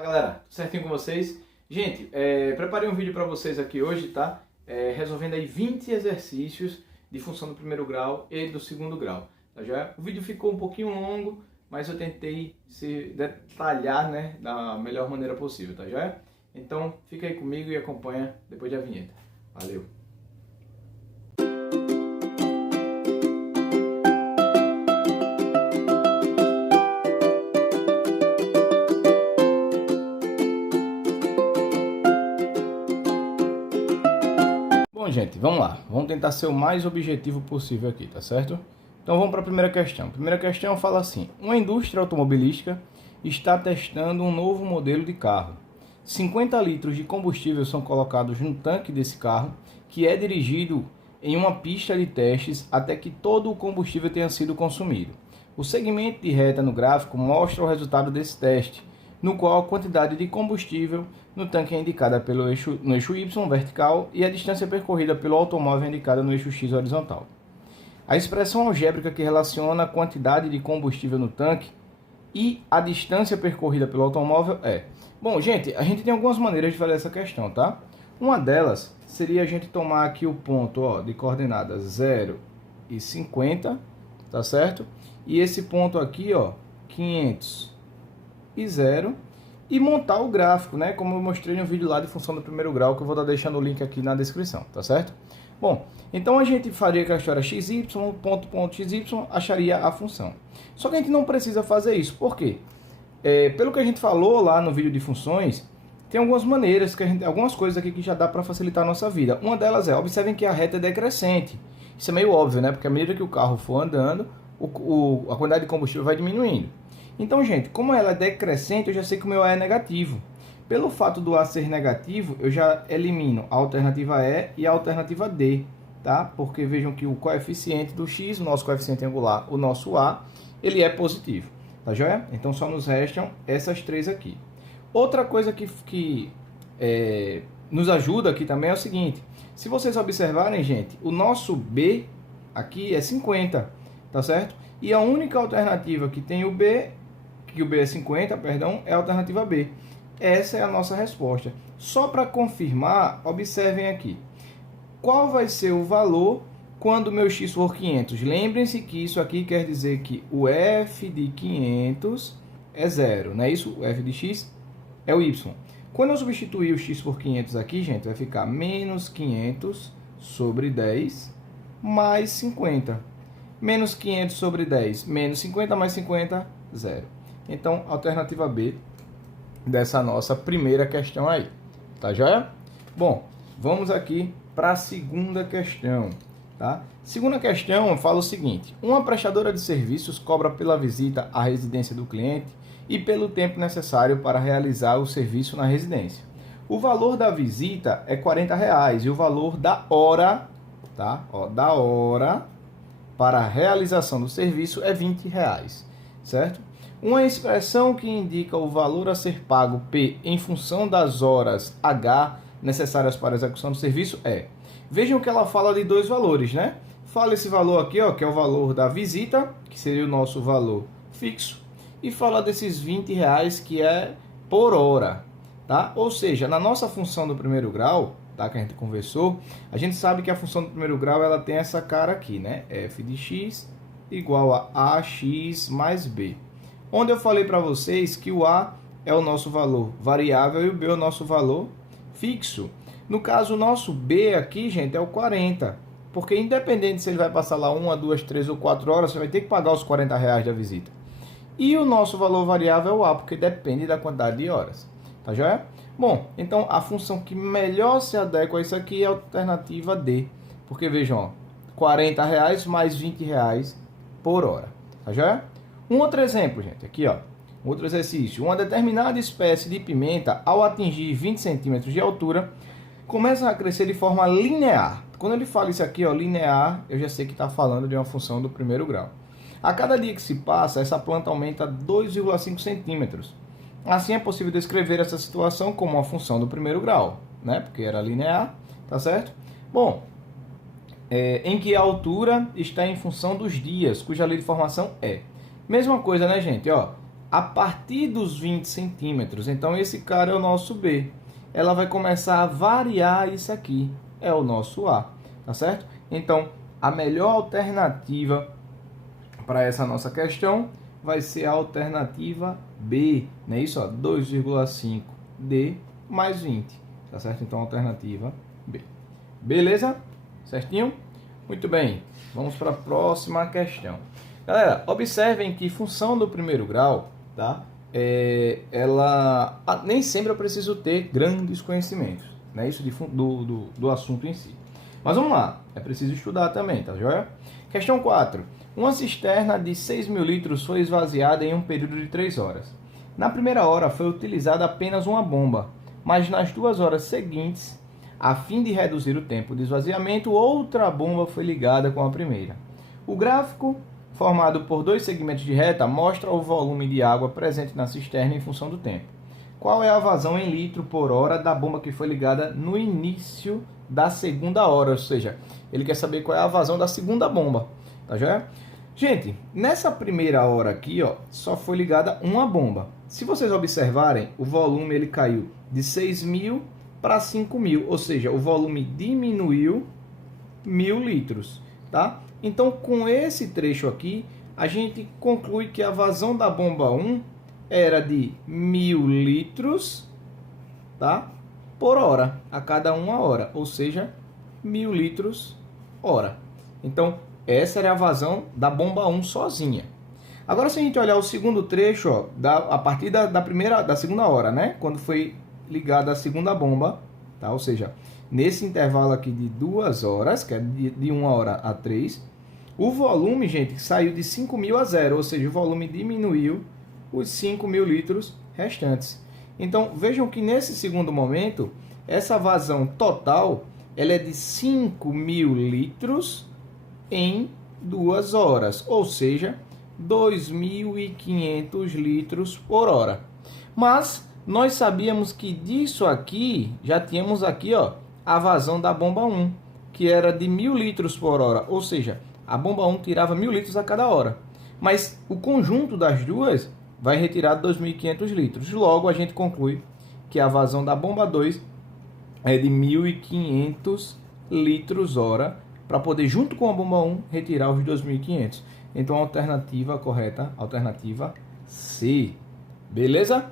Fala galera, tudo certinho com vocês? Gente, preparei um vídeo para vocês aqui hoje, tá? Resolvendo aí 20 exercícios de função do primeiro grau e do segundo grau, tá já? O vídeo ficou um pouquinho longo, mas eu tentei se detalhar, né, da melhor maneira possível, tá já? Então fica aí comigo e acompanha depois da vinheta. Valeu! Bom, gente, vamos lá. Vamos tentar ser o mais objetivo possível aqui, tá certo? Então vamos para a primeira questão. A primeira questão fala assim: uma indústria automobilística está testando um novo modelo de carro. 50 litros de combustível são colocados no tanque desse carro, que é dirigido em uma pista de testes até que todo o combustível tenha sido consumido. O segmento de reta no gráfico mostra o resultado desse teste, no qual a quantidade de combustível no tanque é indicada no eixo Y vertical e a distância percorrida pelo automóvel é indicada no eixo X horizontal. A expressão algébrica que relaciona a quantidade de combustível no tanque e a distância percorrida pelo automóvel é... Bom, gente, a gente tem algumas maneiras de fazer essa questão, tá? Uma delas seria a gente tomar aqui o ponto de coordenadas 0 e 50, tá certo? E esse ponto aqui, 500 e 0, e montar o gráfico, né? Como eu mostrei no vídeo lá de função do primeiro grau, que eu vou estar deixando o link aqui na descrição, tá certo? Bom, então a gente faria que a história xy, ponto xy, acharia a função. Só que a gente não precisa fazer isso, por quê? Pelo que a gente falou lá no vídeo de funções, tem algumas maneiras, algumas coisas aqui que já dá para facilitar a nossa vida. Uma delas observem que a reta é decrescente. Isso é meio óbvio, né? Porque à medida que o carro for andando, a quantidade de combustível vai diminuindo. Então, gente, como ela é decrescente, eu já sei que o meu A é negativo. Pelo fato do A ser negativo, eu já elimino a alternativa E e a alternativa D, tá? Porque vejam que o coeficiente do X, o nosso coeficiente angular, o nosso A, ele é positivo, tá joia? Então, só nos restam essas três aqui. Outra coisa que nos ajuda aqui também é o seguinte. Se vocês observarem, gente, o nosso B aqui é 50, tá certo? E a única alternativa que tem o B... que o B é 50, perdão, é a alternativa B. Essa é a nossa resposta. Só para confirmar, observem aqui. Qual vai ser o valor quando o meu x for 500? Lembrem-se que isso aqui quer dizer que o f de 500 é 0, não é isso? O f de x é o y. Quando eu substituir o x por 500 aqui, gente, vai ficar menos 500 sobre 10 mais 50. Menos 500 sobre 10, menos 50 mais 50, 0. Então, alternativa B dessa nossa primeira questão aí. Tá joia? Bom, vamos aqui para a segunda questão. Tá? Segunda questão fala o seguinte: uma prestadora de serviços cobra pela visita à residência do cliente e pelo tempo necessário para realizar o serviço na residência. O valor da visita é R$40 e o valor da hora, tá? Da hora para a realização do serviço é R$20, certo? Uma expressão que indica o valor a ser pago P em função das horas H necessárias para a execução do serviço é... Vejam que ela fala de dois valores, né? Fala esse valor aqui, que é o valor da visita, que seria o nosso valor fixo, e fala desses R$20 que é por hora, tá? Ou seja, na nossa função do primeiro grau, tá, que a gente conversou, a gente sabe que a função do primeiro grau ela tem essa cara aqui, né? F de x igual a AX mais B. Onde eu falei para vocês que o A é o nosso valor variável e o B é o nosso valor fixo. No caso, o nosso B aqui, gente, é o 40. Porque independente se ele vai passar lá 1, 2, 3 ou 4 horas, você vai ter que pagar os R$40 da visita. E o nosso valor variável é o A, porque depende da quantidade de horas. Tá joia? Bom, então a função que melhor se adequa a isso aqui é a alternativa D. Porque vejam, R$40 mais R$20 por hora. Tá joia? Um outro exemplo, gente, aqui, outro exercício. Uma determinada espécie de pimenta, ao atingir 20 centímetros de altura, começa a crescer de forma linear. Quando ele fala isso aqui, linear, eu já sei que está falando de uma função do primeiro grau. A cada dia que se passa, essa planta aumenta 2,5 centímetros. Assim, é possível descrever essa situação como uma função do primeiro grau, né? Porque era linear, tá certo? Bom, em que a altura está em função dos dias, cuja lei de formação é... Mesma coisa, né, gente? a partir dos 20 centímetros. Então, esse cara é o nosso B. Ela vai começar a variar isso aqui. É o nosso A, tá certo? Então, a melhor alternativa para essa nossa questão vai ser a alternativa B, não é isso? 2,5D mais 20, tá certo? Então, alternativa B. Beleza? Certinho? Muito bem. Vamos para a próxima questão. Galera, observem que função do primeiro grau, tá? Nem sempre eu preciso ter grandes conhecimentos, né? Isso do assunto em si. Mas vamos lá, é preciso estudar também, tá joia? Questão 4. Uma cisterna de 6.000 litros foi esvaziada em um período de 3 horas. Na primeira hora foi utilizada apenas uma bomba, mas nas 2 horas seguintes, a fim de reduzir o tempo de esvaziamento, outra bomba foi ligada com a primeira. O gráfico, formado por 2 segmentos de reta, mostra o volume de água presente na cisterna em função do tempo. Qual é a vazão em litro por hora da bomba que foi ligada no início da segunda hora? Ou seja, ele quer saber qual é a vazão da segunda bomba. Tá joia? Gente, nessa primeira hora aqui, ó, só foi ligada uma bomba. Se vocês observarem, o volume ele caiu de 6.000 para 5.000, ou seja, o volume diminuiu 1.000 litros, tá? Então, com esse trecho aqui, a gente conclui que a vazão da bomba 1 era de 1.000 litros, tá? Por hora, a cada 1 hora, ou seja, 1.000 litros hora. Então, essa era a vazão da bomba 1 sozinha. Agora, se a gente olhar o segundo trecho, ó, a partir da segunda hora, né? Quando foi ligada a segunda bomba, tá? Ou seja, nesse intervalo aqui de 2 horas, que é de 1 hora a 3, o volume, gente, saiu de 5.000 a 0, ou seja, o volume diminuiu os 5.000 litros restantes. Então, vejam que nesse segundo momento, essa vazão total ela é de 5.000 litros em 2 horas, ou seja, 2.500 litros por hora. Mas nós sabíamos que disso aqui, já tínhamos aqui, ó, a vazão da bomba 1, que era de 1.000 litros por hora, ou seja, a bomba 1 tirava 1.000 litros a cada hora. Mas o conjunto das duas vai retirar 2.500 litros. Logo, a gente conclui que a vazão da bomba 2 é de 1.500 litros hora, para poder, junto com a bomba 1, retirar os 2.500. Então, a alternativa correta, alternativa C. Beleza?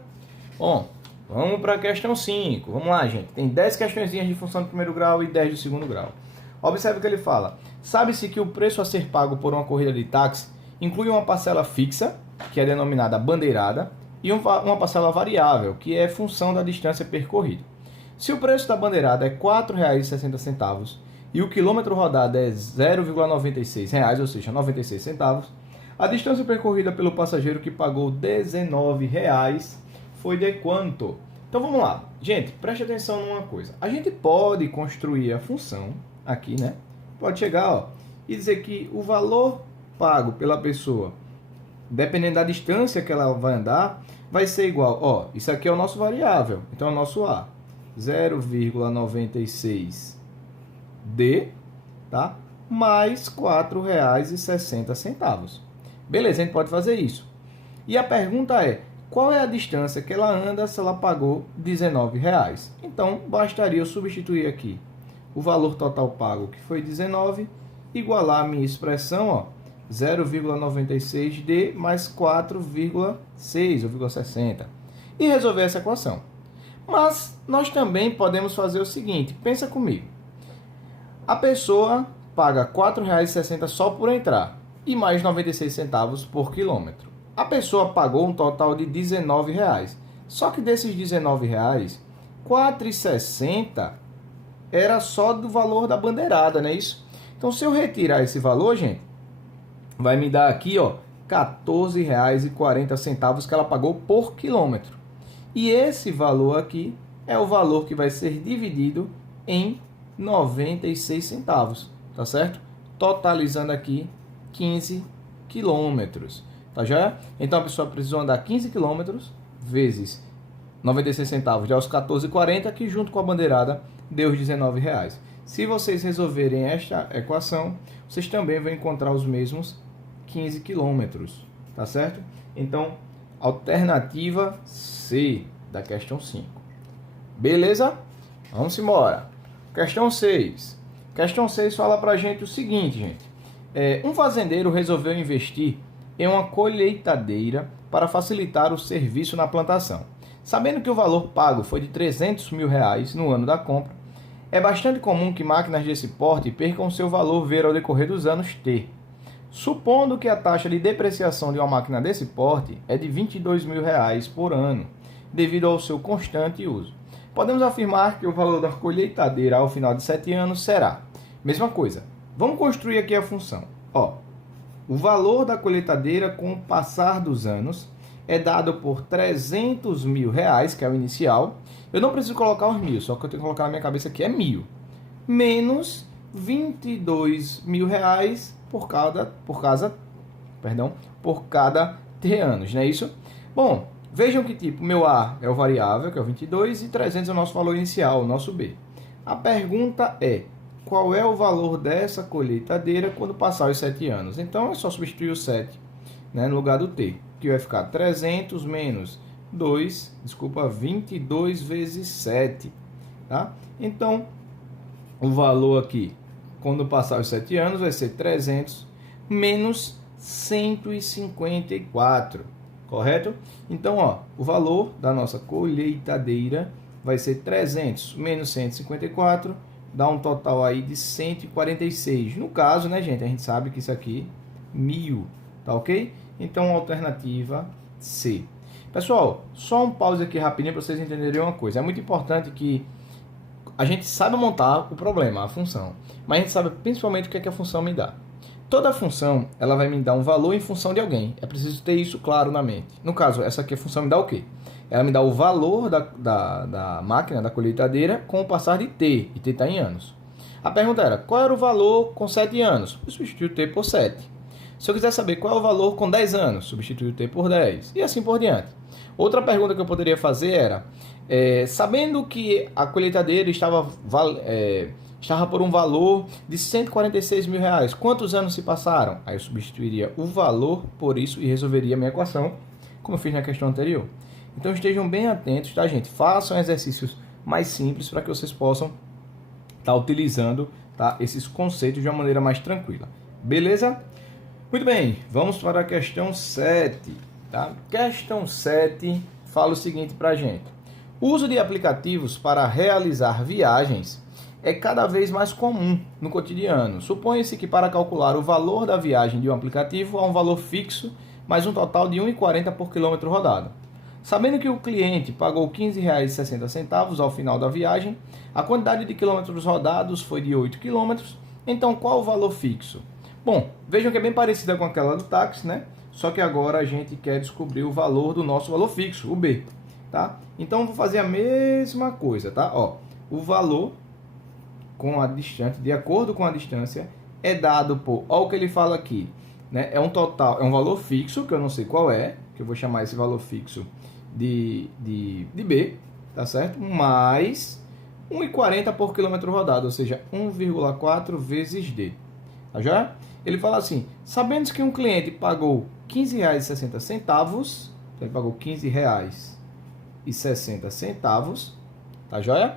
Bom, vamos para a questão 5. Vamos lá, gente. Tem 10 questõezinhas de função do primeiro grau e 10 do segundo grau. Observe o que ele fala. Sabe-se que o preço a ser pago por uma corrida de táxi inclui uma parcela fixa, que é denominada bandeirada, e uma parcela variável, que é função da distância percorrida. Se o preço da bandeirada é R$ 4,60 e o quilômetro rodado é R$ 0,96, ou seja, 96 centavos, a distância percorrida pelo passageiro que pagou R$ 19 foi de quanto? Então vamos lá. Gente, preste atenção numa coisa. A gente pode construir a função aqui, né? Pode chegar, ó, e dizer que o valor pago pela pessoa, dependendo da distância que ela vai andar, vai ser igual, ó, isso aqui é o nosso variável, então é o nosso A, 0,96D, tá? Mais R$ 4,60. Beleza, a gente pode fazer isso. E a pergunta é, qual é a distância que ela anda se ela pagou R$ 19? Então, bastaria eu substituir aqui o valor total pago, que foi 19, igualar a minha expressão, ó, 0,96D mais 4,6 ou 0,60 e resolver essa equação. Mas nós também podemos fazer o seguinte, pensa comigo. A pessoa paga R$ 4,60 só por entrar e mais 96 centavos por quilômetro. A pessoa pagou um total de R$ 19. Só que desses R$ 19, R$ 4,60 era só do valor da bandeirada, não é isso? Então, se eu retirar esse valor, gente, vai me dar aqui, ó, R$ 14,40 que ela pagou por quilômetro. E esse valor aqui é o valor que vai ser dividido em 96 centavos, tá certo? Totalizando aqui 15 quilômetros, tá já? Então a pessoa precisou andar 15 quilômetros vezes 96 centavos, já os 14,40, que junto com a bandeirada deu os 19 reais. Se vocês resolverem esta equação, vocês também vão encontrar os mesmos 15 quilômetros, tá certo? Então, Alternativa C da questão 5. Beleza? Vamos embora. Questão 6. Questão 6 fala pra gente o seguinte, gente. Um fazendeiro resolveu investir em uma colheitadeira para facilitar o serviço na plantação. Sabendo que o valor pago foi de R$300 mil no ano da compra, é bastante comum que máquinas desse porte percam seu valor ver ao decorrer dos anos T. Supondo que a taxa de depreciação de uma máquina desse porte é de R$22 mil por ano, devido ao seu constante uso. Podemos afirmar que o valor da colheitadeira ao final de 7 anos será. Mesma coisa. Vamos construir aqui a função. O valor da colheitadeira com o passar dos anos é dado por R$300 mil, que é o inicial. Eu não preciso colocar os mil, só que eu tenho que colocar na minha cabeça que é 1.000. Menos R$22 mil por cada T anos, não é isso? Bom, vejam que tipo, meu A é o variável, que é o 22, e 300 é o nosso valor inicial, o nosso B. A pergunta é, qual é o valor dessa colheitadeira quando passar os 7 anos? Então, é só substituir o 7, né, no lugar do T, que vai ficar 300 menos 22 vezes 7. Tá? Então, o valor aqui, quando passar os 7 anos, vai ser 300 menos 154, correto? Então, o valor da nossa colheitadeira vai ser 300 menos 154, dá um total aí de 146. No caso, né, gente, a gente sabe que isso aqui, 1.000, tá ok? Então, alternativa C. Pessoal, só um pause aqui rapidinho para vocês entenderem uma coisa. É muito importante que a gente saiba montar o problema, a função, mas a gente sabe principalmente o que é que a função me dá. Toda função, ela vai me dar um valor em função de alguém. É preciso ter isso claro na mente. No caso, essa aqui a função me dá o quê? Ela me dá o valor da máquina, da colheitadeira, com o passar de T, e T está em anos. A pergunta era, qual era o valor com 7 anos? Eu substituo T por 7. Se eu quiser saber qual é o valor com 10 anos, substituo T por 10, e assim por diante. Outra pergunta que eu poderia fazer era, sabendo que a colheitadeira estava por um valor de R$146 mil, quantos anos se passaram? Aí eu substituiria o valor por isso e resolveria a minha equação, como eu fiz na questão anterior. Então estejam bem atentos, tá, gente? Façam exercícios mais simples para que vocês possam estar utilizando, tá, esses conceitos de uma maneira mais tranquila. Beleza? Muito bem, vamos para a questão 7. Tá? Questão 7 fala o seguinte para a gente. O uso de aplicativos para realizar viagens é cada vez mais comum no cotidiano. Supõe-se que para calcular o valor da viagem de um aplicativo há um valor fixo, mais um total de R$ 1,40 por quilômetro rodado. Sabendo que o cliente pagou R$ 15,60 ao final da viagem, a quantidade de quilômetros rodados foi de 8 quilômetros, então qual o valor fixo? Bom, vejam que é bem parecida com aquela do táxi, né? Só que agora a gente quer descobrir o valor do nosso valor fixo, o B, tá? Então, vou fazer a mesma coisa, tá? O valor com a distância, de acordo com a distância, é dado por, olha o que ele fala aqui, né? É um total, é um valor fixo, que eu não sei qual é, que eu vou chamar esse valor fixo de B, tá certo? Mais 1,40 por quilômetro rodado, ou seja, 1,4 vezes D, tá já? Ele fala assim, sabendo que um cliente pagou R$ 15,60, então ele pagou R$ 15,60, tá joia?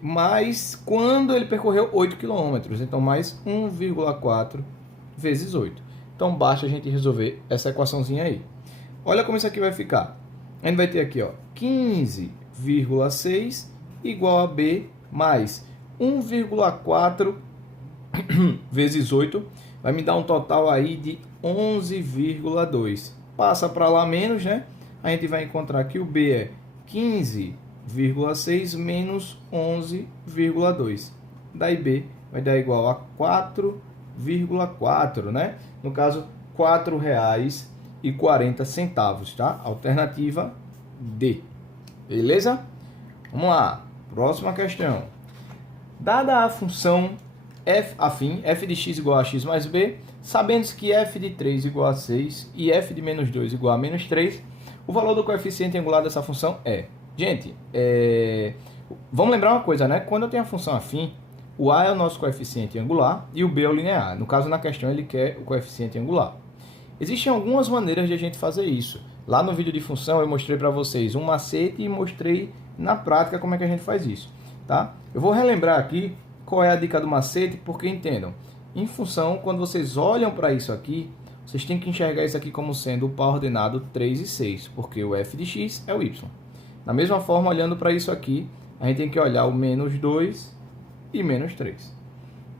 Mas quando ele percorreu 8 km, então mais 1,4 vezes 8. Então basta a gente resolver essa equaçãozinha aí. Olha como isso aqui vai ficar. A gente vai ter aqui, 15,6 igual a B mais 1,4 vezes 8, vai me dar um total aí de 11,2. Passa para lá menos, né? A gente vai encontrar que o B é 15,6 menos 11,2. Daí B vai dar igual a 4,4, né? No caso, R$ 4,40, tá? Alternativa D. Beleza? Vamos lá. Próxima questão. Dada a função f de x igual a x mais b, sabendo que f de 3 igual a 6 e f de menos 2 igual a menos 3, o valor do coeficiente angular dessa função é... Gente, vamos lembrar uma coisa, né? Quando eu tenho a função afim, o a é o nosso coeficiente angular e o b é o linear. No caso, na questão, ele quer o coeficiente angular. Existem algumas maneiras de a gente fazer isso. Lá no vídeo de função eu mostrei para vocês um macete e mostrei na prática como é que a gente faz isso, tá? Eu vou relembrar aqui qual é a dica do macete, porque entendam, em função, quando vocês olham para isso aqui, vocês têm que enxergar isso aqui como sendo o par ordenado 3 e 6, porque o f de x é o y. Da mesma forma, olhando para isso aqui, a gente tem que olhar o menos 2 e menos 3.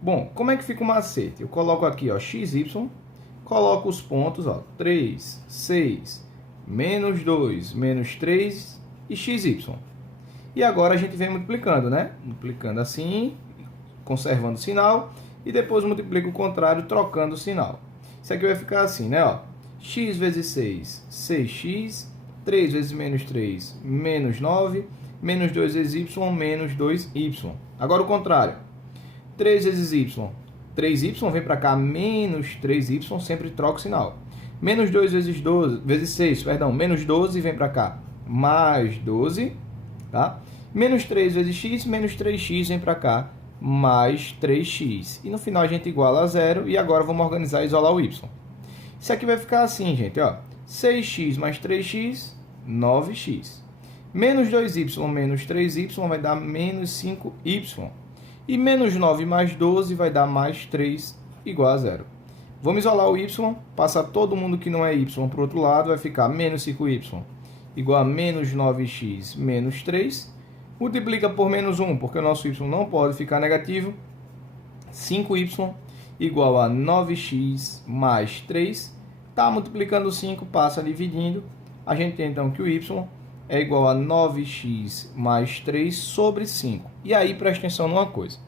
Bom, como é que fica o macete? Eu coloco aqui, ó, xy, coloco os pontos, ó, 3, 6, menos 2, menos 3 e xy. E agora a gente vem multiplicando, né? Multiplicando assim, conservando o sinal, e depois multiplica o contrário, trocando o sinal. Isso aqui vai ficar assim, né? Ó, x vezes 6, 6x, 3 vezes menos 3, menos 9, menos 2 vezes y, menos 2y. Agora o contrário. 3 vezes y, 3y vem para cá, menos 3y, sempre troca o sinal. Menos 2 vezes 6, perdão, menos 12 vem para cá, mais 12, tá? Menos 3 vezes x, menos 3x vem para cá, mais 3x. E no final a gente iguala a zero, e agora vamos organizar e isolar o y. Isso aqui vai ficar assim, gente, ó. 6x mais 3x, 9x. Menos 2y menos 3y vai dar menos 5y. E menos 9 mais 12 vai dar mais 3 igual a zero. Vamos isolar o y, passar todo mundo que não é y para o outro lado, vai ficar menos 5y igual a menos 9x menos 3. Multiplica por menos 1, porque o nosso y não pode ficar negativo. 5y igual a 9x mais 3. Está multiplicando 5, passa dividindo. A gente tem então que o y é igual a 9x mais 3 sobre 5. E aí, presta atenção numa coisa.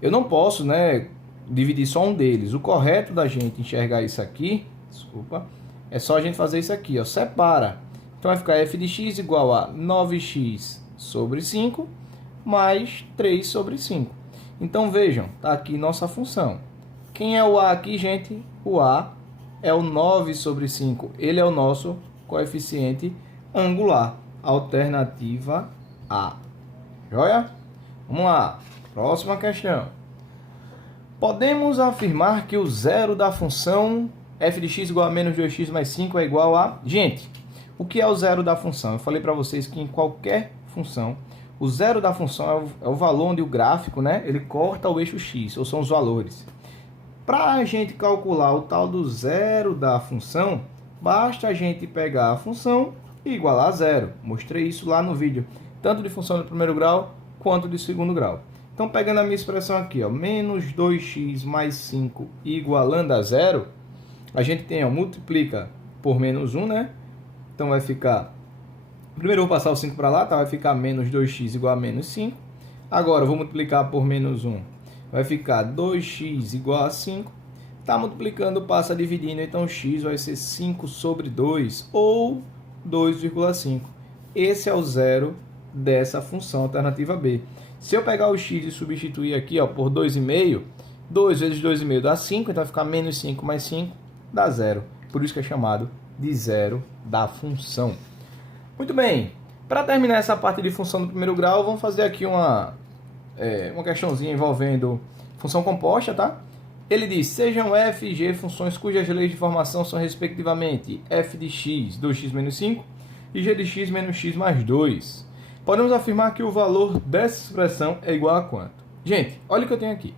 Eu não posso, né, dividir só um deles. O correto da gente enxergar isso aqui, desculpa, é só a gente fazer isso aqui, ó, separa. Então vai ficar f de x igual a 9x sobre 5 mais 3 sobre 5. Então vejam, tá aqui nossa função. Quem é o a aqui, gente? O a é o 9 sobre 5. Ele é o nosso coeficiente angular. Alternativa A. Joia? Vamos lá. Próxima questão. Podemos afirmar que o zero da função f de x igual a menos 2x mais 5 é igual a... Gente, o que é o zero da função? Eu falei para vocês que em qualquer função, o zero da função é o valor onde o gráfico, né, ele corta o eixo x, ou são os valores. Para a gente calcular o tal do zero da função, basta a gente pegar a função e igualar a zero. Mostrei isso lá no vídeo, tanto de função do primeiro grau quanto de segundo grau. Então, pegando a minha expressão aqui, ó, menos 2x mais 5 igualando a zero, a gente tem, ó, multiplica por menos 1, né? Então, vai ficar... Primeiro eu vou passar o 5 para lá, tá? Vai ficar menos 2x igual a menos 5. Agora, eu vou multiplicar por menos 1. Vai ficar 2x igual a 5. Tá multiplicando, passa dividindo, então x vai ser 5 sobre 2, ou 2,5. Esse é o zero dessa função, alternativa B. Se eu pegar o x e substituir aqui, ó, por 2,5, 2 vezes 2,5 dá 5, então vai ficar menos 5 mais 5 dá zero. Por isso que é chamado de zero da função. Muito bem, para terminar essa parte de função do primeiro grau, vamos fazer aqui uma questãozinha envolvendo função composta, tá? Ele diz, sejam f e g funções cujas leis de formação são respectivamente f de x, 2x menos 5, e g de x menos x mais 2. Podemos afirmar que o valor dessa expressão é igual a quanto? Gente, olha o que eu tenho aqui.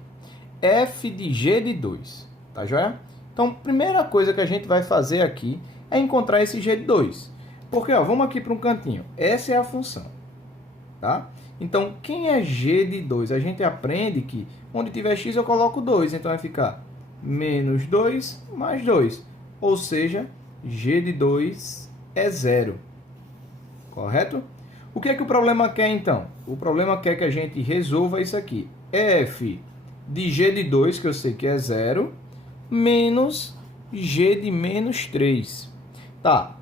F de g de 2, tá joia? Então, primeira coisa que a gente vai fazer aqui é encontrar esse g de 2. Porque, ó, vamos aqui para um cantinho. Essa é a função, tá? Então, quem é g de 2? A gente aprende que onde tiver x eu coloco 2. Então, vai ficar menos 2 mais 2. Ou seja, g de 2 é 0. Correto? O que é que o problema quer, então? O problema quer que a gente resolva isso aqui. F de g de 2, que eu sei que é 0, menos g de menos 3. Tá,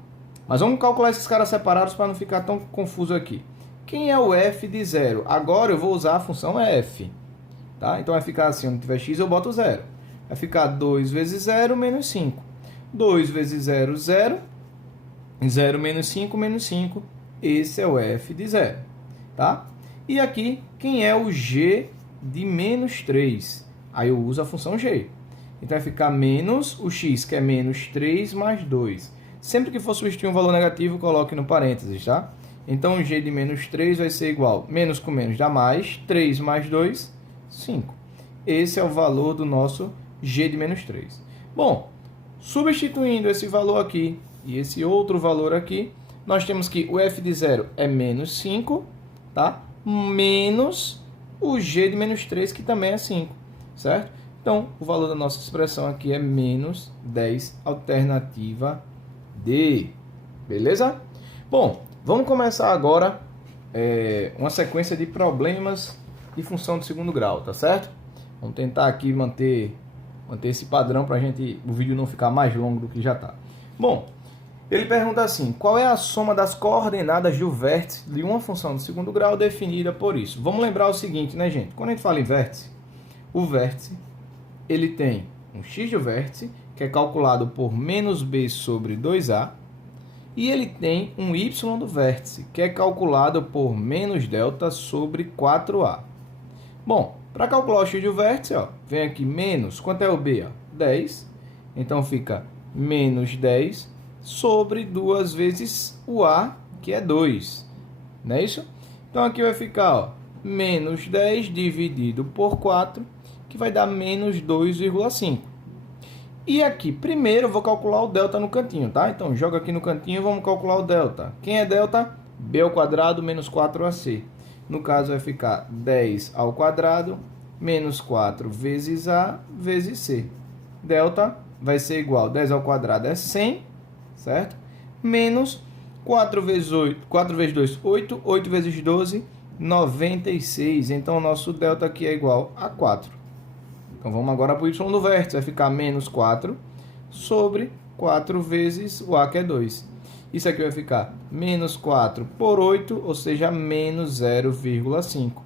mas vamos calcular esses caras separados para não ficar tão confuso aqui. Quem é o f de 0? Agora eu vou usar a função f. Tá? Então vai ficar assim, onde tiver x eu boto 0. Vai ficar 2 vezes 0 menos 5. 2 vezes 0, 0. 0 menos 5, menos 5. Esse é o f de 0. Tá? E aqui, quem é o g de menos 3? Aí eu uso a função g. Então vai ficar menos o x, que é menos 3 mais 2. Sempre que for substituir um valor negativo, coloque no parênteses, tá? Então, g de menos 3 vai ser igual, menos com menos dá mais, 3 mais 2, 5. Esse é o valor do nosso g de menos 3. Bom, substituindo esse valor aqui e esse outro valor aqui, nós temos que o f de 0 é menos 5, tá? Menos o g de menos 3, que também é 5, certo? Então, o valor da nossa expressão aqui é menos 10, alternativa D. Beleza? Bom, vamos começar agora uma sequência de problemas de função de segundo grau, tá certo? Vamos tentar aqui manter esse padrão para o vídeo não ficar mais longo do que já está. Bom, ele pergunta assim, qual é a soma das coordenadas do vértice de uma função de segundo grau definida por isso? Vamos lembrar o seguinte, né, gente? Quando a gente fala em vértice, o vértice ele tem um x do vértice, que é calculado por menos b sobre 2a, e ele tem um y do vértice, que é calculado por menos delta sobre 4a. Bom, para calcular o x do vértice, ó, vem aqui menos, quanto é o b? Ó? 10, então fica menos 10 sobre 2 vezes o a, que é 2, não é isso? Então aqui vai ficar, ó, menos 10 dividido por 4, que vai dar menos 2,5. E aqui, primeiro, eu vou calcular o delta no cantinho, tá? Então, joga aqui no cantinho e vamos calcular o delta. Quem é delta? B ao quadrado menos 4ac. No caso, vai ficar 10 ao quadrado menos 4 vezes a vezes c. Delta vai ser igual, 10 ao quadrado é 100, certo? Menos 4 vezes 8, 4 vezes 2, 8, 8 vezes 12, 96. Então, o nosso delta aqui é igual a 4. Então, vamos agora para o y do vértice. Vai ficar menos 4 sobre 4 vezes o a, que é 2. Isso aqui vai ficar menos 4 por 8, ou seja, menos 0,5.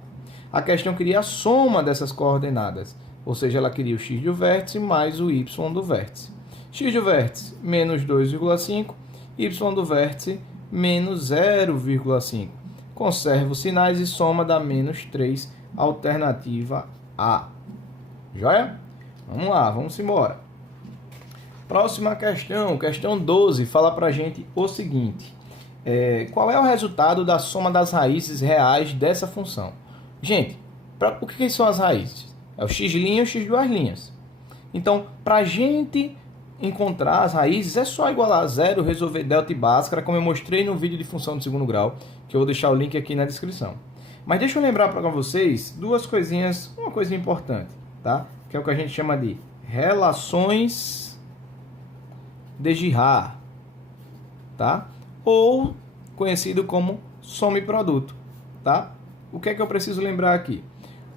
A questão queria a soma dessas coordenadas. Ou seja, ela queria o x do vértice mais o y do vértice. X do vértice, menos 2,5. Y do vértice, menos 0,5. Conserva os sinais e soma dá menos 3, alternativa A. Joia? Vamos lá, vamos embora. Próxima questão, questão 12, fala pra gente o seguinte. Qual é o resultado da soma das raízes reais dessa função? Gente, o que são as raízes? É o x' e o x duas linhas. Então, pra gente encontrar as raízes, é só igualar a zero, resolver delta e bhaskara, como eu mostrei no vídeo de função de segundo grau, que eu vou deixar o link aqui na descrição. Mas deixa eu lembrar para vocês duas coisinhas, uma coisa importante, tá? Que é o que a gente chama de relações de Girard, tá? Ou conhecido como soma e produto, tá? O que é que eu preciso lembrar aqui?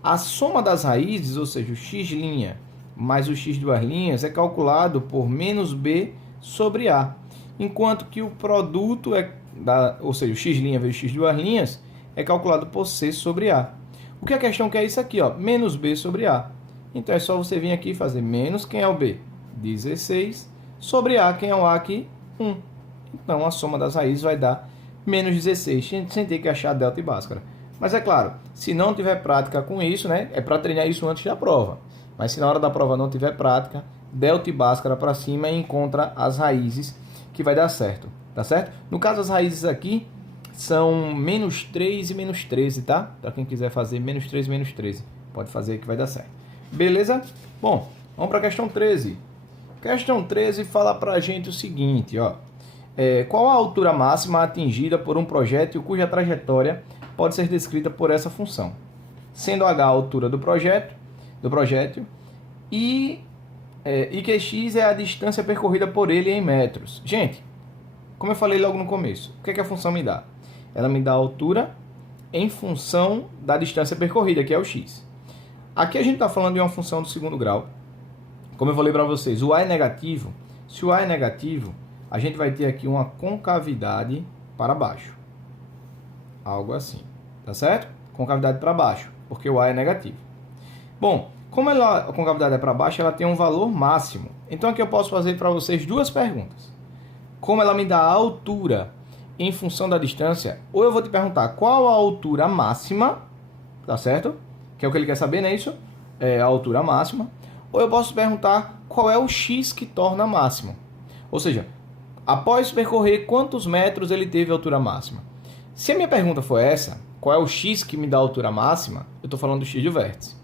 A soma das raízes, ou seja, o x' mais o x duas linhas, é calculado por menos b sobre a, enquanto que o produto ou seja, o x' vezes x duas linhas, é calculado por c sobre a. O que a questão quer é isso aqui, ó, menos b sobre a. Então, é só você vir aqui e fazer menos, quem é o b? 16, sobre a, quem é o a aqui? 1. Então, a soma das raízes vai dar menos 16, sem ter que achar delta e bhaskara. Mas, é claro, se não tiver prática com isso, né, é para treinar isso antes da prova. Mas, se na hora da prova não tiver prática, delta e bhaskara para cima e encontra as raízes, que vai dar certo, tá certo? No caso, as raízes aqui são menos 3 e menos 13, tá? Para quem quiser fazer menos 3 e menos 13, pode fazer que vai dar certo. Beleza? Bom, vamos para a questão 13. Questão 13 fala para a gente o seguinte, ó. Qual a altura máxima atingida por um projétil cuja trajetória pode ser descrita por essa função? Sendo h a altura do projétil e que x é a distância percorrida por ele em metros. Gente, como eu falei logo no começo, o que é que a função me dá? Ela me dá a altura em função da distância percorrida, que é o x. Aqui a gente está falando de uma função do segundo grau. Como eu falei para vocês, o a é negativo. Se o a é negativo, a gente vai ter aqui uma concavidade para baixo. Algo assim, tá certo? Concavidade para baixo, porque o a é negativo. Bom, como a concavidade é para baixo, ela tem um valor máximo. Então aqui eu posso fazer para vocês duas perguntas. Como ela me dá a altura em função da distância, ou eu vou te perguntar qual a altura máxima, tá certo? Que é o que ele quer saber, não é isso? É a altura máxima. Ou eu posso perguntar qual é o x que torna máximo. Ou seja, após percorrer quantos metros ele teve a altura máxima. Se a minha pergunta for essa, qual é o x que me dá a altura máxima, eu estou falando do x do vértice.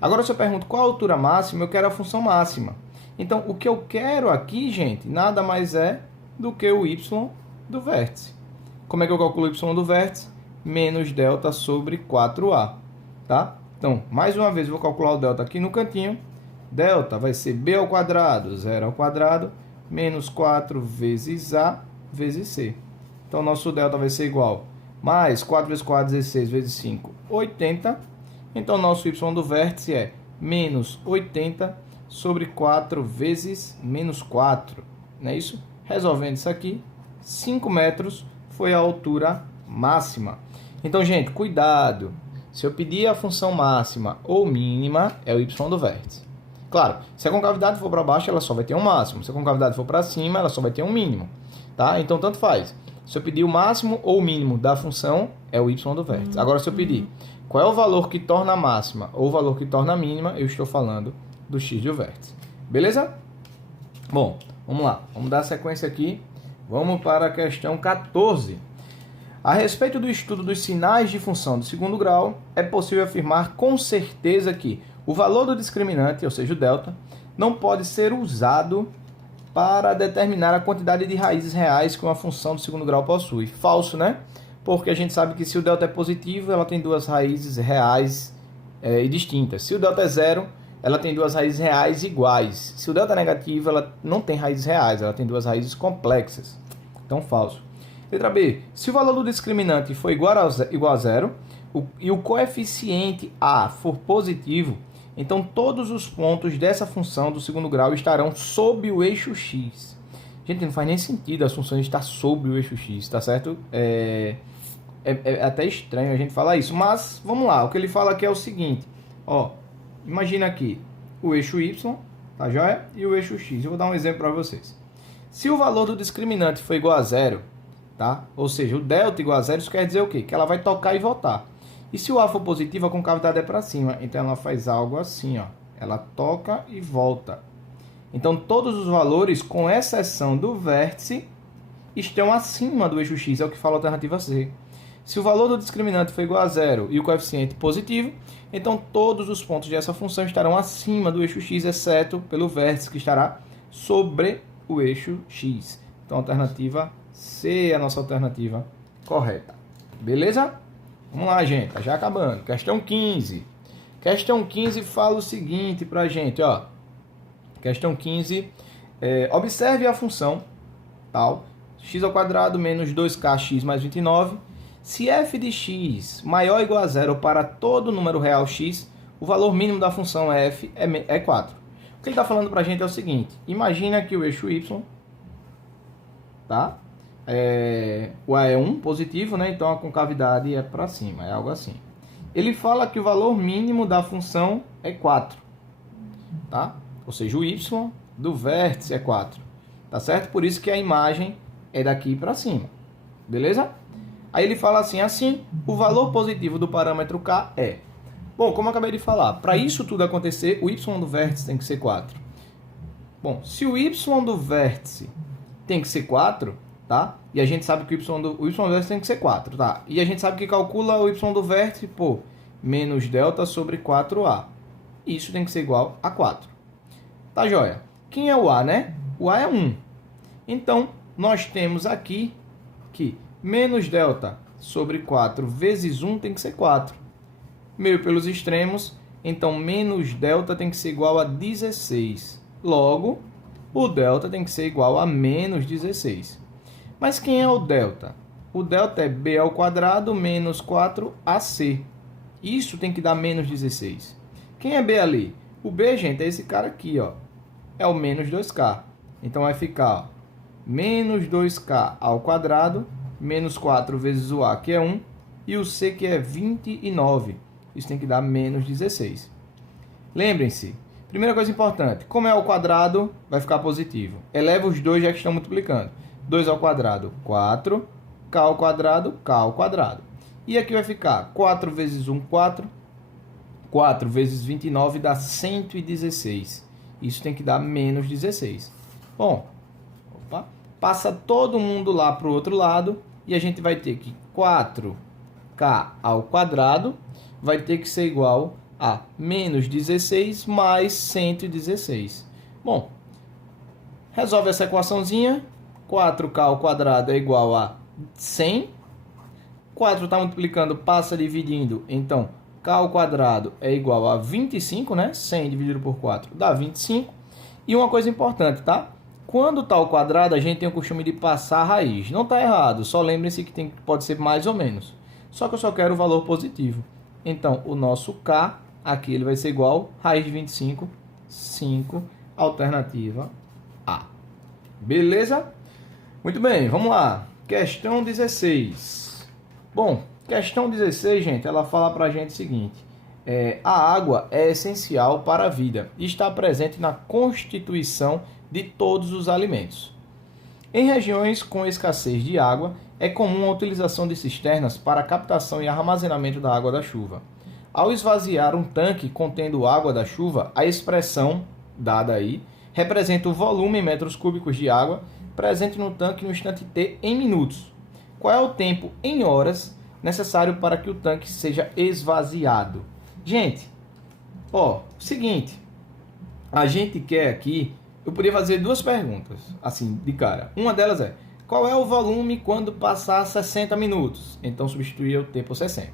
Agora, se eu pergunto qual a altura máxima, eu quero a função máxima. Então, o que eu quero aqui, gente, nada mais é do que o y do vértice. Como é que eu calculo o y do vértice? Menos delta sobre 4a, tá? Então, mais uma vez, eu vou calcular o delta aqui no cantinho. Delta vai ser b ao quadrado, 0 ao quadrado, menos 4 vezes a vezes c. Então, nosso delta vai ser igual mais 4 vezes 4, 16, vezes 5, 80. Então, nosso y do vértice é menos 80 sobre 4 vezes menos 4. Não é isso? Resolvendo isso aqui, 5 metros foi a altura máxima. Então, gente, cuidado. Se eu pedir a função máxima ou mínima, é o y do vértice. Claro, se a concavidade for para baixo, ela só vai ter um máximo. Se a concavidade for para cima, ela só vai ter um mínimo. Tá? Então, tanto faz. Se eu pedir o máximo ou o mínimo da função, é o y do vértice. Agora, se eu pedir qual é o valor que torna a máxima ou o valor que torna a mínima, eu estou falando do x do vértice. Beleza? Bom, vamos lá. Vamos dar sequência aqui. Vamos para a questão 14. A respeito do estudo dos sinais de função do segundo grau, é possível afirmar com certeza que o valor do discriminante, ou seja, o delta, não pode ser usado para determinar a quantidade de raízes reais que uma função do segundo grau possui. Falso, né? Porque a gente sabe que se o delta é positivo, ela tem duas raízes reais e distintas. Se o delta é zero, ela tem duas raízes reais iguais. Se o delta é negativo, ela não tem raízes reais, ela tem duas raízes complexas. Então, falso. Letra B. Se o valor do discriminante for igual a zero e o coeficiente A for positivo, então todos os pontos dessa função do segundo grau estarão sob o eixo x. Gente, não faz nem sentido as funções estar sobre o eixo x, tá certo? É até estranho a gente falar isso, mas vamos lá. O que ele fala aqui é o seguinte, ó, imagina aqui o eixo y, tá joia? E o eixo x. Eu vou dar um exemplo para vocês. Se o valor do discriminante for igual a zero, tá? Ou seja, o delta igual a zero, isso quer dizer o quê? Que ela vai tocar e voltar. E se o A for positivo, a concavidade é para cima. Então, ela faz algo assim, ó. Ela toca e volta. Então, todos os valores, com exceção do vértice, estão acima do eixo x. É o que fala a alternativa C. Se o valor do discriminante for igual a zero e o coeficiente positivo, então todos os pontos dessa função estarão acima do eixo x, exceto pelo vértice, que estará sobre o eixo x. Então, a alternativa C é a nossa alternativa correta. Beleza? Vamos lá, gente. Tá já acabando. Questão 15. Questão 15 fala o seguinte pra gente, ó. Questão 15. Observe a função, tal, x ao quadrado menos 2kx mais 29. Se f de x maior ou igual a zero para todo número real x, o valor mínimo da função f é 4. O que ele está falando pra gente é o seguinte. Imagina que o eixo y, tá? O A é 1 positivo, né? Então a concavidade é para cima, é algo assim. Ele fala que o valor mínimo da função é 4, tá? Ou seja, o y do vértice é 4, tá certo? Por isso que a imagem é daqui para cima, beleza? Aí ele fala assim, o valor positivo do parâmetro k é... Bom, como eu acabei de falar, para isso tudo acontecer, o y do vértice tem que ser 4. Bom, se o y do vértice tem que ser 4... tá? E a gente sabe que o y do vértice tem que ser 4, tá? E a gente sabe que calcula o y do vértice por menos delta sobre 4a. Isso tem que ser igual a 4. Tá, joia? Quem é o a, né? O a é 1. Então, nós temos aqui que menos delta sobre 4 vezes 1 tem que ser 4. Meio pelos extremos, então menos delta tem que ser igual a 16. Logo, o delta tem que ser igual a menos 16. Mas quem é o delta? O delta é b ao quadrado menos 4ac. Isso tem que dar menos 16. Quem é b ali? O b, gente, é esse cara aqui, ó. É o menos 2k. Então vai ficar ó, menos 2k ao quadrado menos 4 vezes o a, que é 1, e o c, que é 29. Isso tem que dar menos 16. Lembrem-se, primeira coisa importante, como é ao quadrado, vai ficar positivo. Eleva os dois já que estão multiplicando. 2 ao quadrado, 4. K ao quadrado, K ao quadrado. E aqui vai ficar 4 vezes 1, 4. 4 vezes 29 dá 116. Isso tem que dar menos 16. Bom, passa todo mundo lá para o outro lado e a gente vai ter que 4k ao quadrado vai ter que ser igual a menos 16 mais 116. Bom, resolve essa equaçãozinha. 4k ao quadrado é igual a 100. 4 está multiplicando, passa dividindo. Então, k ao quadrado é igual a 25, né? 100 dividido por 4 dá 25. E uma coisa importante, tá? Quando está ao quadrado, a gente tem o costume de passar a raiz. Não está errado, só lembre-se que pode ser mais ou menos. Só que eu só quero o valor positivo. Então, o nosso k, aqui ele vai ser igual a raiz de 25, 5, alternativa A. Beleza? Muito bem, vamos lá. Questão 16. Bom, questão 16, gente, ela fala para a gente o seguinte. A água é essencial para a vida e está presente na constituição de todos os alimentos. Em regiões com escassez de água, é comum a utilização de cisternas para a captação e armazenamento da água da chuva. Ao esvaziar um tanque contendo água da chuva, a expressão dada aí representa o volume em metros cúbicos de água presente no tanque no instante T em minutos. Qual é o tempo em horas necessário para que o tanque seja esvaziado? Gente, seguinte, a gente quer aqui, eu poderia fazer duas perguntas, assim, de cara. Uma delas é, qual é o volume quando passar 60 minutos? Então, substituir o T por 60.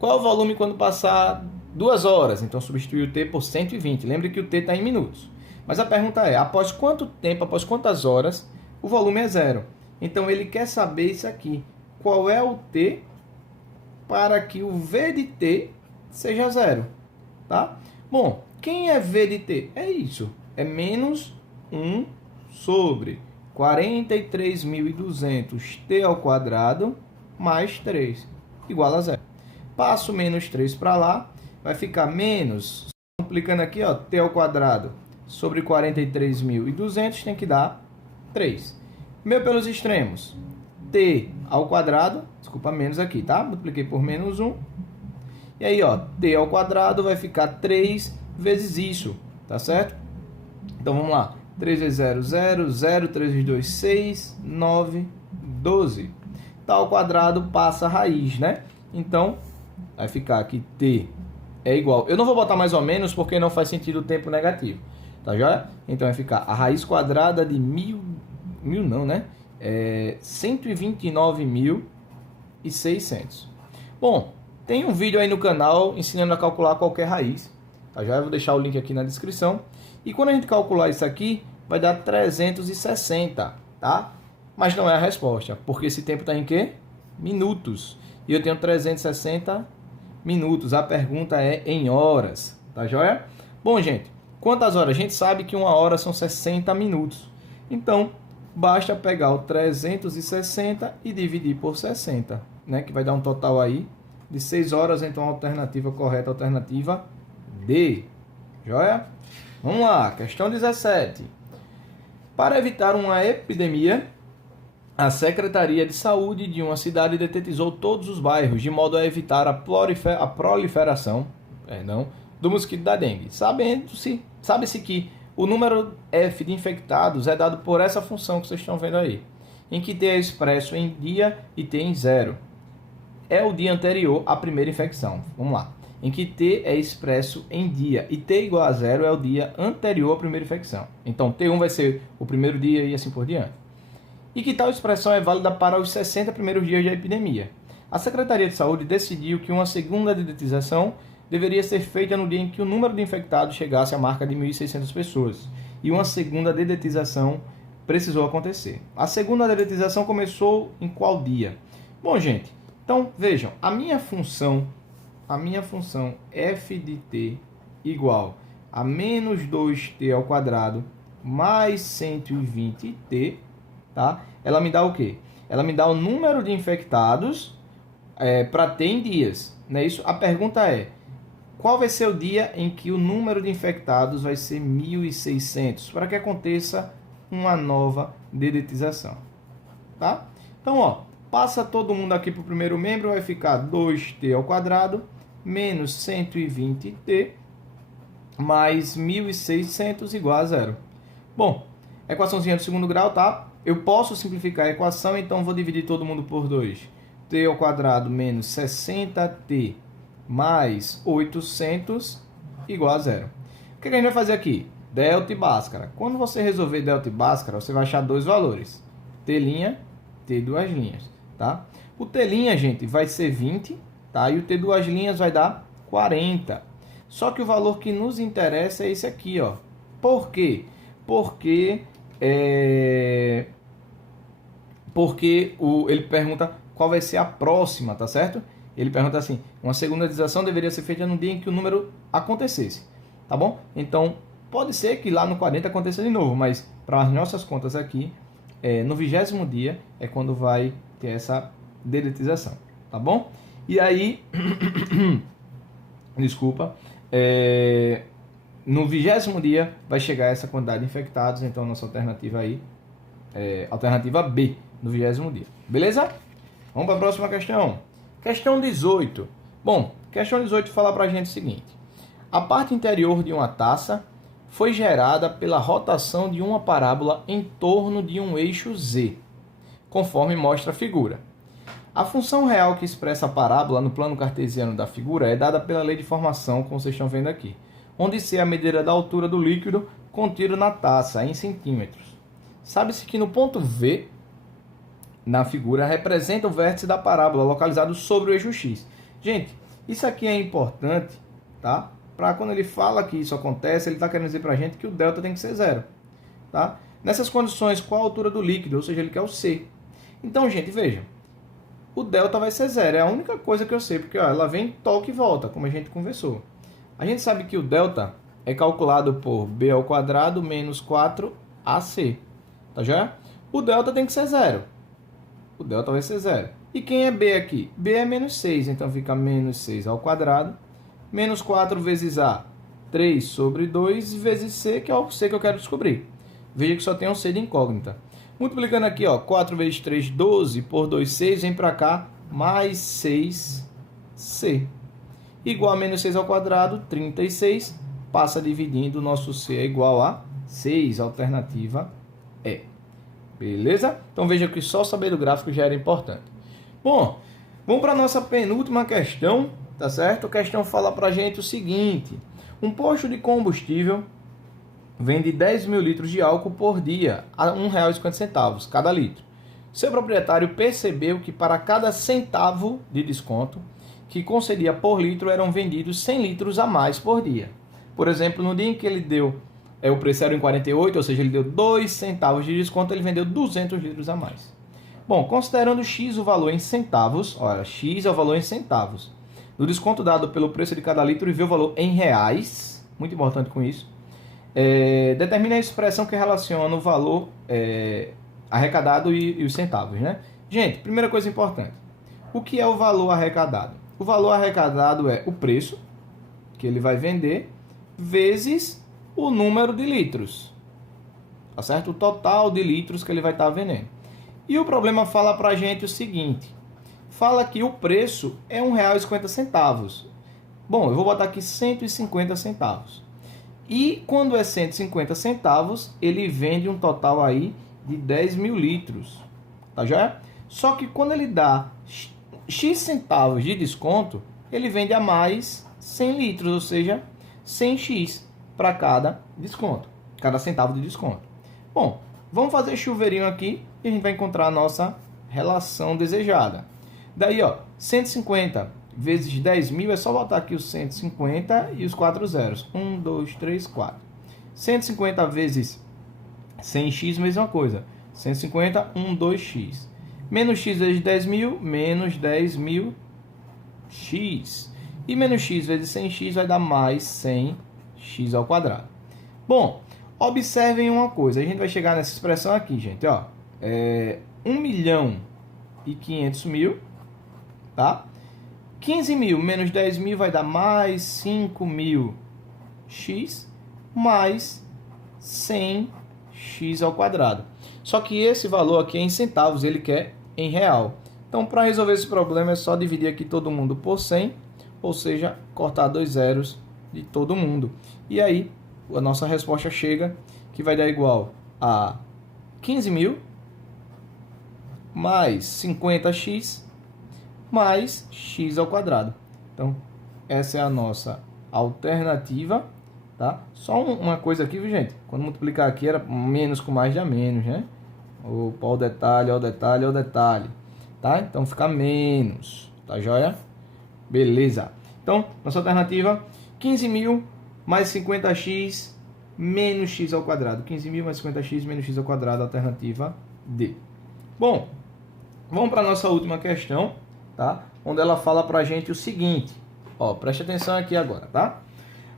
Qual é o volume quando passar 2 horas? Então, substituir o T por 120. Lembre que o T está em minutos. Mas a pergunta é, após quanto tempo, após quantas horas, o volume é zero? Então, ele quer saber isso aqui. Qual é o T para que o V de T seja zero? Tá? Bom, quem é V de T? É isso. É menos 1 sobre 43.200 T ao quadrado mais 3, igual a zero. Passo menos 3 para lá, vai ficar menos, multiplicando aqui, ó, T ao quadrado sobre 43.200 tem que dar 3. Meu pelos extremos, T ao quadrado, desculpa, menos aqui, tá? Multipliquei por menos 1. E aí, ó, T ao quadrado vai ficar 3 vezes isso, tá certo? Então, vamos lá. 3 vezes 0, 0, 0, 3 vezes 2, 6, 9, 12. Tá ao quadrado passa a raiz, né? Então, vai ficar aqui T é igual. Eu não vou botar mais ou menos porque não faz sentido o tempo negativo. Tá joia? Então, vai ficar a raiz quadrada de 129.600. Bom, tem um vídeo aí no canal ensinando a calcular qualquer raiz. Tá joia? Eu vou deixar o link aqui na descrição. E quando a gente calcular isso aqui, vai dar 360, tá? Mas não é a resposta, porque esse tempo está em quê? Minutos. E eu tenho 360 minutos. A pergunta é em horas, tá joia? Bom, gente, quantas horas? A gente sabe que 1 hora são 60 minutos. Então, basta pegar o 360 e dividir por 60, né? Que vai dar um total aí de 6 horas. Então, a alternativa correta, a alternativa D. Joia? Vamos lá, questão 17. Para evitar uma epidemia, a Secretaria de Saúde de uma cidade detetizou todos os bairros, de modo a evitar a proliferação do mosquito da dengue. Sabe-se que o número F de infectados é dado por essa função que vocês estão vendo aí, em que T é expresso em dia e T em zero. É o dia anterior à primeira infecção. Vamos lá. Em que T é expresso em dia e T igual a zero é o dia anterior à primeira infecção. Então, T1 vai ser o primeiro dia e assim por diante. E que tal expressão é válida para os 60 primeiros dias da epidemia. A Secretaria de Saúde decidiu que uma segunda dedetização deveria ser feita no dia em que o número de infectados chegasse à marca de 1.600 pessoas. E uma segunda dedetização precisou acontecer. A segunda dedetização começou em qual dia? Bom, gente, então vejam, a minha função f de t igual a menos 2t ao quadrado mais 120t, tá? Ela me dá o quê? Ela me dá o número de infectados para t em dias, não é isso? A pergunta é, qual vai ser o dia em que o número de infectados vai ser 1.600 para que aconteça uma nova dedetização, tá? Então, ó, passa todo mundo aqui para o primeiro membro, vai ficar 2t ao quadrado menos 120t mais 1.600 igual a zero. Bom, equaçãozinha do segundo grau, tá? eu posso simplificar a equação, então vou dividir todo mundo por 2. T ao quadrado menos 60t mais 800 igual a zero. O que a gente vai fazer aqui? Delta e Bhaskara. Quando você resolver delta e Bhaskara, você vai achar dois valores. T', T duas linhas, tá? O T', gente, vai ser 20, tá? E o T duas linhas vai dar 40. Só que o valor que nos interessa é esse aqui, ó. Por quê? Porque ele pergunta qual vai ser a próxima, tá certo? Ele pergunta assim, uma segundização deveria ser feita no dia em que o número acontecesse, tá bom? Então, pode ser que lá no 40 aconteça de novo, mas para as nossas contas aqui, no 20º dia é quando vai ter essa dedetização, tá bom? E aí, desculpa, no 20º dia vai chegar essa quantidade de infectados, então nossa alternativa aí alternativa B, no 20º dia. Beleza? Vamos para a próxima questão. Questão 18. Bom, questão 18 fala para a gente o seguinte. A parte interior de uma taça foi gerada pela rotação de uma parábola em torno de um eixo Z, conforme mostra a figura. A função real que expressa a parábola no plano cartesiano da figura é dada pela lei de formação, como vocês estão vendo aqui, onde C é a medida da altura do líquido contido na taça, em centímetros. Sabe-se que no ponto V, na figura, representa o vértice da parábola, localizado sobre o eixo X. Gente, isso aqui é importante, tá? Para quando ele fala que isso acontece, ele está querendo dizer para a gente que o delta tem que ser zero, tá? Nessas condições, qual a altura do líquido? Ou seja, ele quer o C. Então, gente, veja, o delta vai ser zero, é a única coisa que eu sei, porque ó, ela vem, toca e volta, como a gente conversou. A gente sabe que o delta é calculado por B ao quadrado menos 4AC, tá já? O delta tem que ser zero. O delta vai ser zero. E quem é B aqui? B é menos 6, então fica menos 6 ao quadrado, menos 4 vezes A, 3 sobre 2, vezes C, que é o C que eu quero descobrir. Veja que só tem um C de incógnita. Multiplicando aqui, ó, 4 vezes 3, 12, por 2, 6, vem para cá, mais 6C. Igual a menos 6 ao quadrado, 36, passa dividindo, o nosso C é igual a 6, alternativa E. Beleza? Então veja que só saber do gráfico já era importante. Bom, vamos para a nossa penúltima questão, tá certo? A questão fala para a gente o seguinte. Um posto de combustível vende 10 mil litros de álcool por dia a R$ 1,50 cada litro. Seu proprietário percebeu que para cada centavo de desconto que concedia por litro eram vendidos 100 litros a mais por dia. Por exemplo, no dia em que ele deu, o preço era em 48, ou seja, ele deu 2 centavos de desconto, ele vendeu 200 litros a mais. Bom, considerando X o valor em centavos, olha, X é o valor em centavos, do desconto dado pelo preço de cada litro e vê o valor em reais, muito importante com isso, determina a expressão que relaciona o valor arrecadado e os centavos, né? Gente, primeira coisa importante, o que é o valor arrecadado? O valor arrecadado é o preço que ele vai vender vezes o número de litros, tá certo? O total de litros que ele vai estar vendendo. E o problema fala pra gente o seguinte, fala que o preço é R$ 1,50. Bom, eu vou botar aqui 150 centavos. E quando é 150 centavos, ele vende um total aí de 10 mil litros, tá já? Só que quando ele dá X centavos de desconto, ele vende a mais 100 litros, ou seja, 100x para cada desconto, cada centavo de desconto. Bom, vamos fazer chuveirinho aqui e a gente vai encontrar a nossa relação desejada. Daí, ó, 150 vezes 10 mil, é só botar aqui os 150 e os 4 zeros. 1, 2, 3, 4. 150 vezes 100x, mesma coisa. 150, 1, 2x. Menos x vezes 10 mil, menos 10 mil x. E menos x vezes 100x vai dar mais 100x ao quadrado. Bom, observem uma coisa. A gente vai chegar nessa expressão aqui, gente. Ó, 1.500.000, tá? 15 mil menos 10 mil vai dar mais 5.000x mais 100x ao quadrado. Só que esse valor aqui é em centavos, ele quer em real. Então, para resolver esse problema, é só dividir aqui todo mundo por 100, ou seja, cortar 2 zeros de todo mundo. E aí, a nossa resposta chega, que vai dar igual a 15 mil mais 50x mais x ao quadrado. Então, essa é a nossa alternativa, tá? Só uma coisa aqui, viu, gente? Quando multiplicar aqui era menos com mais dá menos, né? Opa, o detalhe, o detalhe, o detalhe, tá? Então fica menos, tá joia? Beleza. Então, nossa alternativa, 15.000 mais 50x menos x ao quadrado. 15.000 mais 50x menos x ao quadrado, alternativa D. Bom, vamos para a nossa última questão, tá? Onde ela fala para a gente o seguinte, ó, preste atenção aqui agora, tá?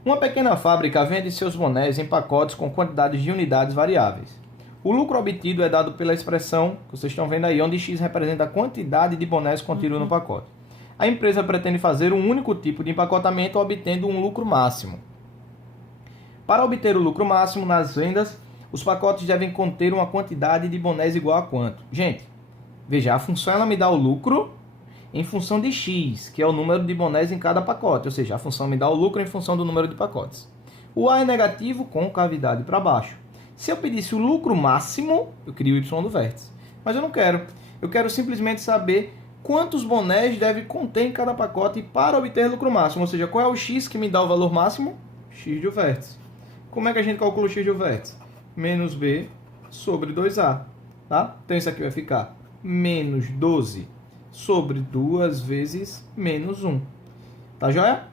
Uma pequena fábrica vende seus bonés em pacotes com quantidades de unidades variáveis. O lucro obtido é dado pela expressão que vocês estão vendo aí, onde x representa a quantidade de bonés contido no pacote. A empresa pretende fazer um único tipo de empacotamento, obtendo um lucro máximo. Para obter o lucro máximo nas vendas, os pacotes devem conter uma quantidade de bonés igual a quanto? Gente, veja, a função ela me dá o lucro em função de x, que é o número de bonés em cada pacote. Ou seja, a função me dá o lucro em função do número de pacotes. O A é negativo com cavidade para baixo. Se eu pedisse o lucro máximo, eu crio o y do vértice. Mas eu não quero. Eu quero simplesmente saber quantos bonés deve conter em cada pacote para obter lucro máximo. Ou seja, qual é o x que me dá o valor máximo? X do vértice. Como é que a gente calcula o x do vértice? Menos b sobre 2a. Tá? Então isso aqui vai ficar menos 12 sobre 2 vezes menos 1. Tá joia?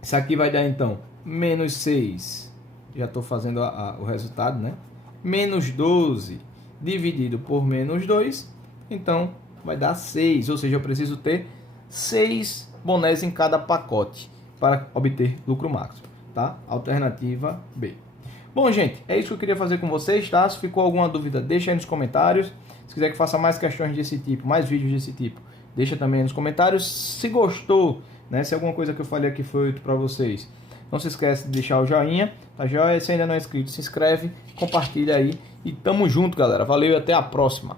Isso aqui vai dar então menos 6. Já estou fazendo o resultado, né? Menos 12 dividido por menos 2. Então vai dar 6. Ou seja, eu preciso ter 6 bonés em cada pacote para obter lucro máximo. Tá? Alternativa B. Bom, gente, é isso que eu queria fazer com vocês, tá? Se ficou alguma dúvida, deixa aí nos comentários. Se quiser que faça mais questões desse tipo, mais vídeos desse tipo, deixa também nos comentários. Se gostou, né? Se alguma coisa que eu falei aqui foi útil para vocês, não se esquece de deixar o joinha, tá joia? Se ainda não é inscrito, se inscreve, compartilha aí. E tamo junto, galera. Valeu e até a próxima.